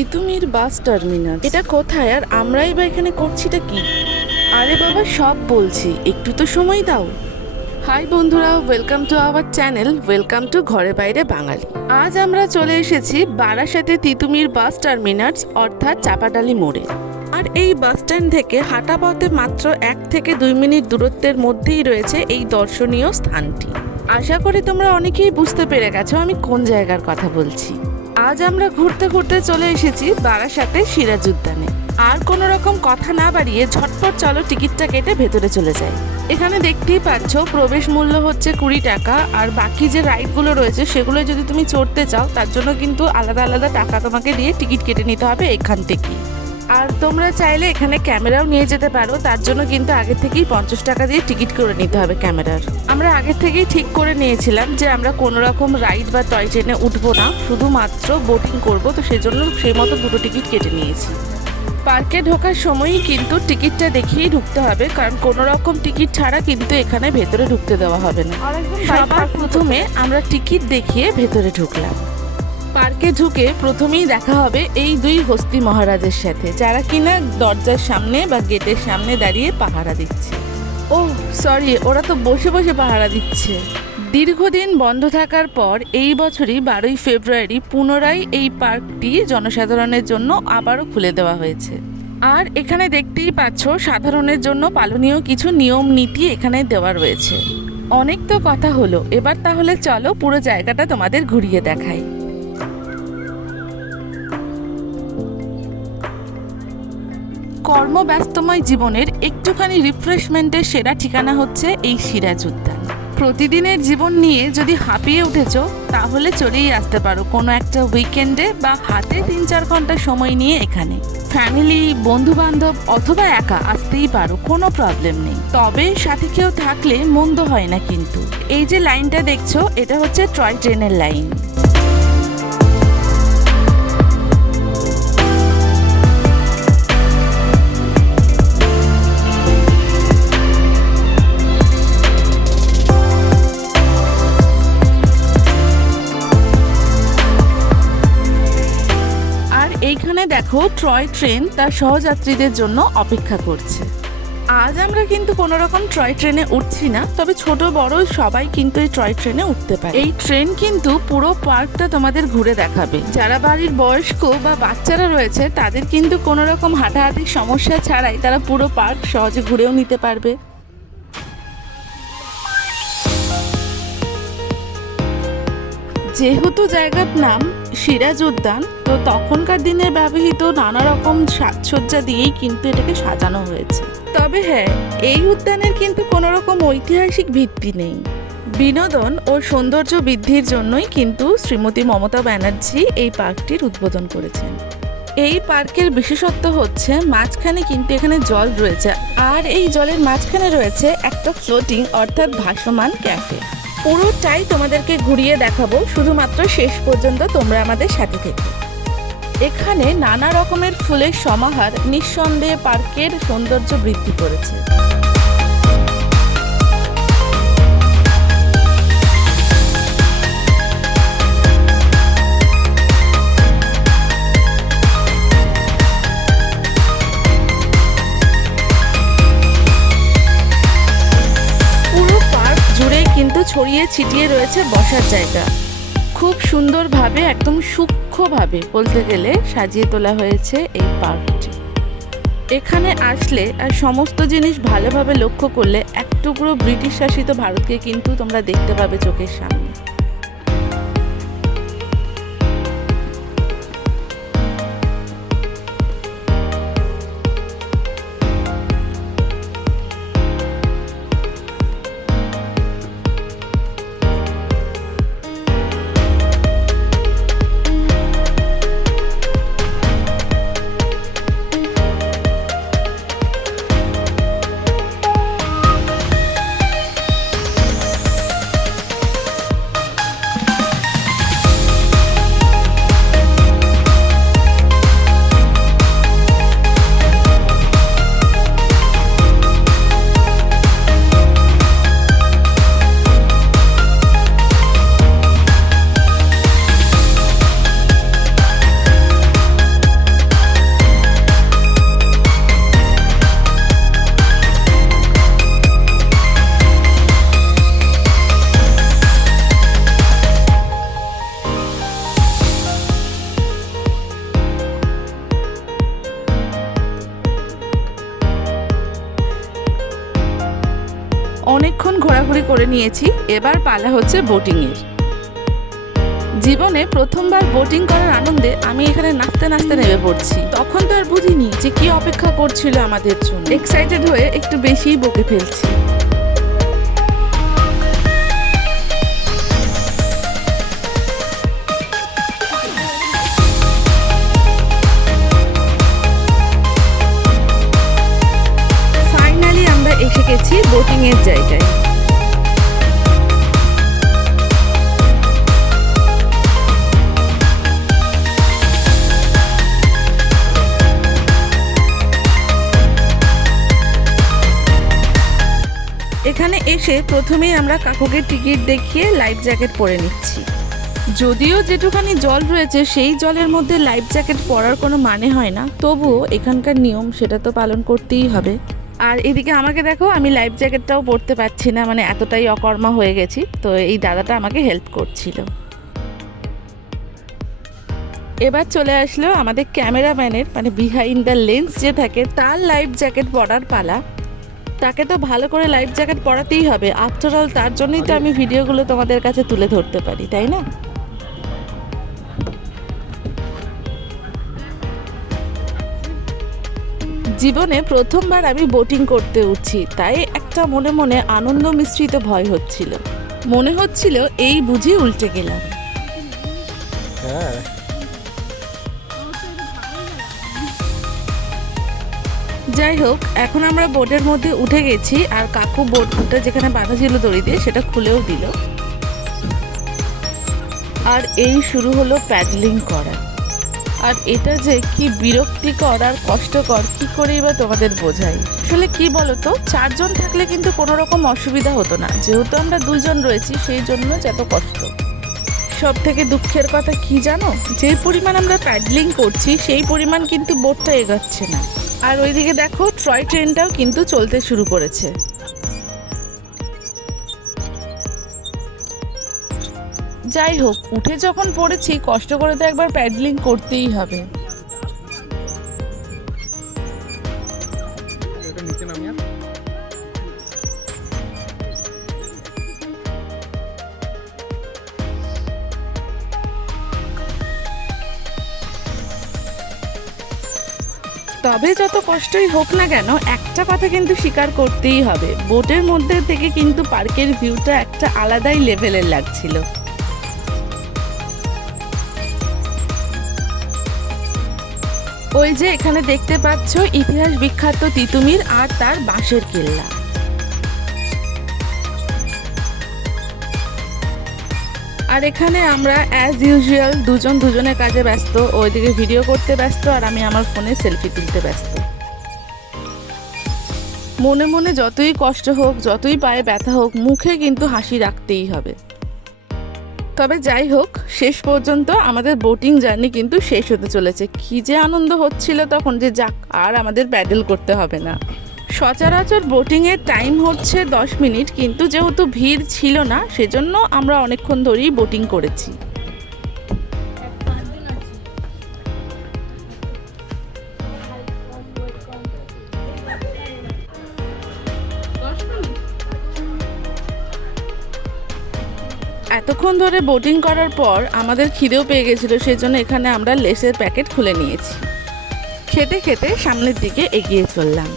Titumir bus terminal. এটা কোথায় আর আমরাই বা এখানে করছিটা কি? আরে বাবা সব বলছি, একটু তো সময় দাও। হাই বন্ধুরা, welcome to our channel, welcome to ঘরে বাইরে বাঙালি। আজ আমরা চলে এসেছি বারাসাতে তিতুমির বাস টার্মিনাস অর্থাৎ চাপাডালি মোড়ে। আর এই বাস স্ট্যান্ড থেকে হাঁটা পথে মাত্র 1 থেকে 2 মিনিট দূরত্বের মধ্যেই রয়েছে এই দর্শনীয় স্থানটি। আশা করি তোমরা অনেকেই বুঝতে পেরে গেছো আমি কোন জায়গার কথা বলছি। আজ আমরা ঘুরতে ঘুরতে চলে এসেছি বারাসাতে সিরাজ উদ্যানে। আর কোনো রকম কথা না বাড়িয়ে ঝটপট চলো টিকিটটা কেটে ভেতরে চলে যাই। এখানে দেখতেই পাচ্ছ প্রবেশ মূল্য হচ্ছে 20 টাকা, আর বাকি যে রাইডগুলো রয়েছে সেগুলো যদি তুমি চড়তে চাও তার জন্য কিন্তু আলাদা আলাদা টাকা তোমাকে দিয়ে টিকিট কেটে নিতে হবে এখান থেকে। আর তোমরা চাইলে এখানে ক্যামেরাও নিয়ে যেতে পারো, তার জন্য কিন্তু আগে থেকেই 50 টাকা দিয়ে টিকিট করে নিতে হবে ক্যামেরার। আমরা আগে থেকেই ঠিক করে নিয়েছিলাম যে আমরা কোনো রকম রাইড বা টয় ট্রেনে উঠবো না, শুধুমাত্র বোটিং করব, তো সেজন্য সেই মতো 2টো টিকিট কেটে নিয়েছি। পার্কে ঢোকার সময়ই কিন্তু টিকিটটা দেখিয়েই ঢুকতে হবে, কারণ কোনো রকম টিকিট ছাড়া কিন্তু এখানে ভেতরে ঢুকতে দেওয়া হবে না। সবার প্রথমে আমরা টিকিট দেখিয়ে ভেতরে ঢুকলাম। পার্কে ঢুকে প্রথমেই দেখা হবে এই 2 হস্তি মহারাজের সাথে, যারা কিনা দরজার সামনে বা গেটের সামনে দাঁড়িয়ে পাহারা দিচ্ছে। ও সরি, ওরা তো বসে বসে পাহারা দিচ্ছে। দীর্ঘদিন বন্ধ থাকার পর এই বছরই 12ই ফেব্রুয়ারি পুনরায় এই পার্কটি জনসাধারণের জন্য আবারও খুলে দেওয়া হয়েছে। আর এখানে দেখতেই পাচ্ছ সাধারণের জন্য পালনীয় কিছু নিয়ম নীতি এখানে দেওয়া রয়েছে। অনেক তো কথা হলো, এবার তাহলে চলো পুরো জায়গাটা তোমাদের ঘুরিয়ে দেখাই। কর্মব্যস্তময় জীবনের একটুখানি রিফ্রেশমেন্টের সেরা ঠিকানা হচ্ছে এই সিরাজ উদ্যান। প্রতিদিনের জীবন নিয়ে যদি হাঁপিয়ে উঠেছো তাহলে চলেই আসতে পারো কোনো একটা উইকেন্ডে বা হাতে 3-4 ঘন্টা সময় নিয়ে এখানে। ফ্যামিলি, বন্ধু বান্ধব অথবা একা আসতেই পারো, কোনো প্রবলেম নেই। তবে সাথে কেউ থাকলে মন্দ হয় না কিন্তু। এই যে লাইনটা দেখছো এটা হচ্ছে টয় ট্রেনের লাইন। এইখানে দেখো টয় ট্রেন তার সহযাত্রীদের জন্য অপেক্ষা করছে। আজ আমরা কিন্তু কোনো রকম টয় ট্রেনে উঠছি না, তবে ছোট বড় সবাই কিন্তু এই টয় ট্রেনে উঠতে পারে। এই ট্রেন কিন্তু পুরো পার্কটা তোমাদের ঘুরে দেখাবে। যারা বাড়ির বয়স্ক বা বাচ্চারা রয়েছে তাদের কিন্তু কোনো রকম হাঁটাহাঁটির সমস্যা ছাড়াই তারা পুরো পার্ক সহজে ঘুরেও নিতে পারবে। যেহেতু জায়গার নাম সিরাজ উদ্যান, তো তখনকার দিনে ব্যবহৃত নানা রকম সাজসজ্জা দিয়েই কিন্তু এটাকে সাজানো হয়েছে। তবে হ্যাঁ, এই উদ্যানের কিন্তু কোনো রকম ঐতিহাসিক ভিত্তি নেই। বিনোদন ও সৌন্দর্য বৃদ্ধির জন্যই কিন্তু শ্রীমতী মমতা ব্যানার্জি এই পার্কটির উদ্বোধন করেছেন। এই পার্কের বিশেষত্ব হচ্ছে মাঝখানে কিন্তু এখানে জল রয়েছে, আর এই জলের মাঝখানে রয়েছে একটা ফ্লোটিং অর্থাৎ ভাসমান ক্যাফে। পুরোটাই তোমাদেরকে ঘুরিয়ে দেখাবো, শুধুমাত্র শেষ পর্যন্ত তোমরা আমাদের সাথে থেকো। এখানে নানা রকমের ফুলের সমাহার নিঃসন্দেহে পার্কের সৌন্দর্য বৃদ্ধি করেছে। কিন্তু ছড়িয়ে ছিটিয়ে রয়েছে বসার জায়গা। খুব সুন্দরভাবে, একদম সূক্ষ্মভাবে বলতে গেলে সাজিয়ে তোলা হয়েছে এই পার্কটি। এখানে আসলে আর সমস্ত জিনিস ভালোভাবে লক্ষ্য করলে এক টুকরো ব্রিটিশ শাসিত ভারতকে কিন্তু তোমরা দেখতে পাবে চোখের সামনে। অনেকক্ষণ ঘোরাঘুরি করে নিয়েছি, এবার পালা হচ্ছে বোটিংয়ের। জীবনে প্রথমবার বোটিং করার আনন্দে আমি এখানে নাচতে নাচতে নেমে পড়ছি। তখন তো আর বুঝিনি যে কি অপেক্ষা করছিল আমাদের জন্য। এক্সাইটেড হয়ে একটু বেশিই বকে ফেলছি। ফাইনালি আমরা এসে গেছি বোটিংয়ের জায়গায়। এখানে এসে প্রথমেই আমরা কাকুকে টিকিট দেখিয়ে লাইফ জ্যাকেট পরে নিচ্ছি। যদিও যেটুখানি জল রয়েছে সেই জলের মধ্যে লাইফ জ্যাকেট পরার কোনো মানে হয় না, তবুও এখানকার নিয়ম সেটা তো পালন করতেই হবে। আর এদিকে আমাকে দেখো, আমি লাইফ জ্যাকেটটাও পরতে পারছি না, মানে এতটাই অকর্মা হয়ে গেছি। তো এই দাদাটা আমাকে হেল্প করছিল। এবার চলে আসলো আমাদের ক্যামেরাম্যানের, মানে বিহাইন্ড দ্য লেন্স যে থাকে, তার লাইফ জ্যাকেট পরার পালা। তাকে তো ভালো করে লাইফ জ্যাকেট পরাতেই হবে, আফটার অল তার জন্যই তো আমি ভিডিওগুলো তোমাদের কাছে তুলে ধরতে পারি, তাই না? জীবনে প্রথমবার আমি বোটিং করতে উঠছি, তাই একটা মনে মনে আনন্দ মিশ্রিত ভয় হচ্ছিল। মনে হচ্ছিল এই বুঝি উল্টে গেলাম। যাই হোক, এখন আমরা বোটের মধ্যে উঠে গেছি, আর কাকু বোটটা যেখানে বাঁধা ছিল দড়ি দিয়ে সেটা খুলেও দিল। আর এই শুরু হলো প্যাডলিং করা। আর এটা যে কি বিরক্তিকর আর কষ্টকর, কি করেই বা তোমাদের বোঝাই। আসলে কি বলতো, 4 জন থাকলে কিন্তু কোনো রকম অসুবিধা হতো না, যেহেতু আমরা 2 জন রয়েছি সেই জন্য এত কষ্ট। সব থেকে দুঃখের কথা কি জানো, যে পরিমাণ আমরা প্যাডলিং করছি সেই পরিমাণ কিন্তু বোটটা এগোচ্ছে না। আর ওইদিকে দেখো, টয় ট্রেনটাও কিন্তু চলতে শুরু করেছে। যাই হোক, উঠে যখন পড়েছি, কষ্ট করে তো একবার প্যাডলিং করতেই হবে। তবে যত কষ্টই হোক না কেন, একটা কথা কিন্তু স্বীকার করতেই হবে, বোটের মধ্যে থেকে কিন্তু পার্কের ভিউটা একটা আলাদাই লেভেলের লাগছিল। ওই যে এখানে দেখতে পাচ্ছ ইতিহাস বিখ্যাত তিতুমির আর তার বাঁশের কেল্লা। আর এখানে আমরা অ্যাজ ইউজুয়াল দুজন দুজনের কাজে ব্যস্ত, ওইদিকে ভিডিও করতে ব্যস্ত আর আমি আমার ফোনে সেলফি তুলতে ব্যস্ত। মনে মনে যতই কষ্ট হোক, যতই পায়ে ব্যথা হোক, মুখে কিন্তু হাসি রাখতেই হবে। তবে যাই হোক, শেষ পর্যন্ত আমাদের বোটিং জার্নি কিন্তু শেষ হতে চলেছে। কি যে আনন্দ হচ্ছিল তখন, যে যাক, আর আমাদের প্যাডেল করতে হবে না। সচরাচর বোটিংয়ের টাইম হচ্ছে 10 মিনিট, কিন্তু যেহেতু ভিড় ছিল না সেজন্য আমরা অনেকক্ষণ ধরেই বোটিং করেছি। এতক্ষণ ধরে বোটিং করার পর আমাদের খিদেও পেয়ে গেছিলো, সেজন্য এখানে আমরা লেসের প্যাকেট খুলে নিয়েছি। খেতে খেতে সামনের দিকে এগিয়ে চললাম।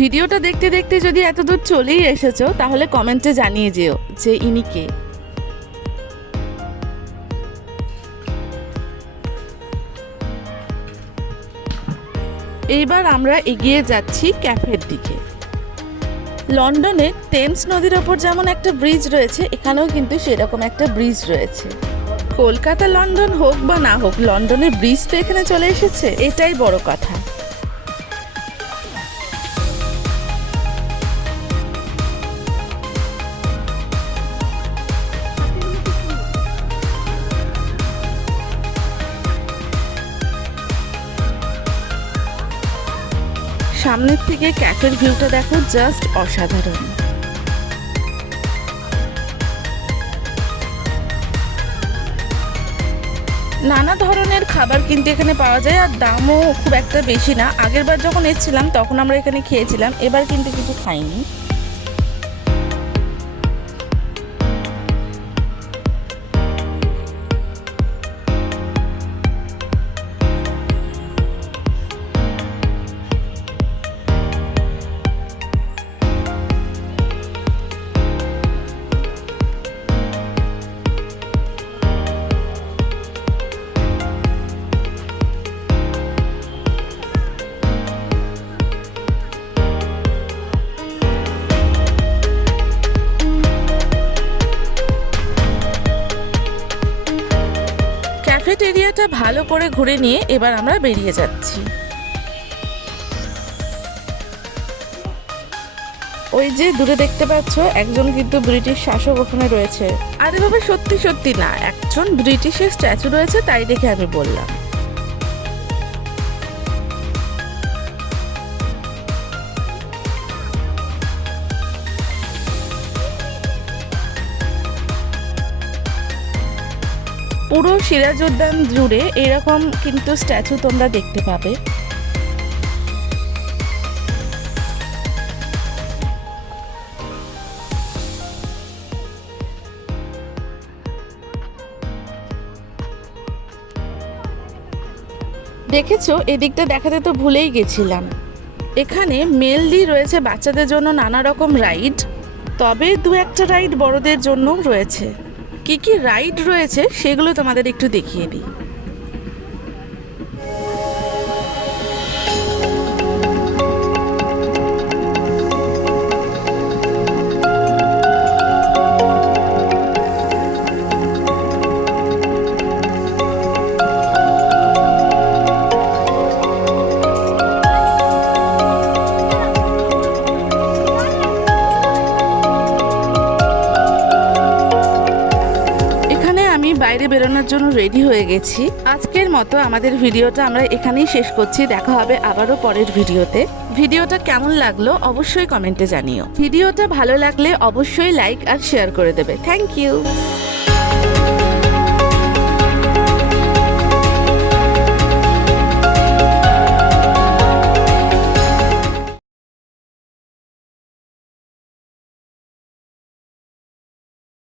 ভিডিওটা দেখতে দেখতে যদি এতদূর চলেই এসেছো, তাহলে কমেন্টে জানিয়ে যেও যে ইনি কে। এইবার আমরা এগিয়ে যাচ্ছি ক্যাফের দিকে। লন্ডনে টেমস নদীর ওপর যেমন একটা ব্রিজ রয়েছে, এখানেও কিন্তু সেরকম একটা ব্রিজ রয়েছে। কলকাতা লন্ডন হোক বা না হোক, লন্ডনের ব্রিজ তো এখানে চলে এসেছে, এটাই বড় কথা। সামনের থেকে ক্যাফের ভিউটা দেখো, জাস্ট অসাধারণ। নানা ধরনের খাবার কিন্তু এখানে পাওয়া যায়, আর দামও খুব একটা বেশি না। আগেরবার যখন এসেছিলাম তখন আমরা এখানে খেয়েছিলাম, এবার কিন্তু কিছু খাইনি। ক্যাফেটেরিয়াটা ভালো করে ঘুরে নিয়ে এবার আমরা বেরিয়ে যাচ্ছি। ওই যে দূরে দেখতে পাচ্ছ, একজন কিন্তু ব্রিটিশ শাসক ওখানে রয়েছে। আরে বাবা, সত্যি সত্যি না, একজন ব্রিটিশের স্ট্যাচু রয়েছে, তাই দেখে আমি বললাম। পুরো সিরাজ উদ্যান জুড়ে এরকম কিন্তু স্ট্যাচু তোমরা দেখতে পাবে। দেখেছো, এদিকটা দেখাতে তো ভুলেই গেছিলাম। এখানে মেনলি রয়েছে বাচ্চাদের জন্য নানা রকম রাইড, তবে দু একটা রাইড বড়দের জন্যও রয়েছে। কি কি রাইড রয়েছে সেগুলো তোমাদের একটু দেখিয়ে দিই। বাইরে বেরোনোর জন্য রেডি হয়ে গেছি। আজকের মতো আমাদের ভিডিওটা আমরা এখানেই শেষ করছি। দেখা হবে আবারও পরের ভিডিওতে। ভিডিওটা কেমন লাগলো অবশ্যই কমেন্টে জানিও। ভিডিওটা ভালো লাগলে অবশ্যই লাইক আর শেয়ার করে দেবে। Thank you.